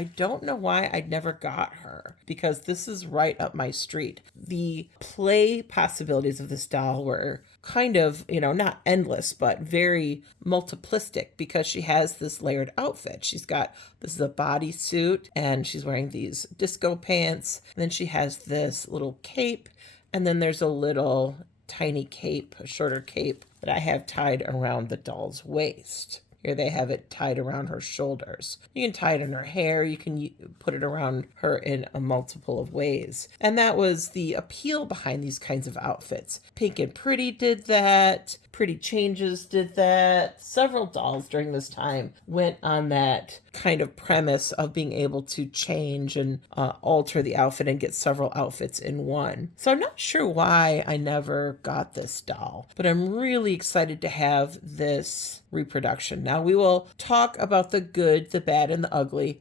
I don't know why I never got her because this is right up my street. The play possibilities of this doll were kind of, not endless, but very multiplistic because she has this layered outfit. This is a bodysuit and she's wearing these disco pants. And then she has this little cape. And then there's a little tiny cape, a shorter cape that I have tied around the doll's waist. Here they have it tied around her shoulders. You can tie it in her hair. You can put it around her in a multiple of ways. And that was the appeal behind these kinds of outfits. Pink and Pretty did that. Pretty Changes did that. Several dolls during this time went on that kind of premise of being able to change and alter the outfit and get several outfits in one. So I'm not sure why I never got this doll, but I'm really excited to have this reproduction. Now we will talk about the good, the bad, and the ugly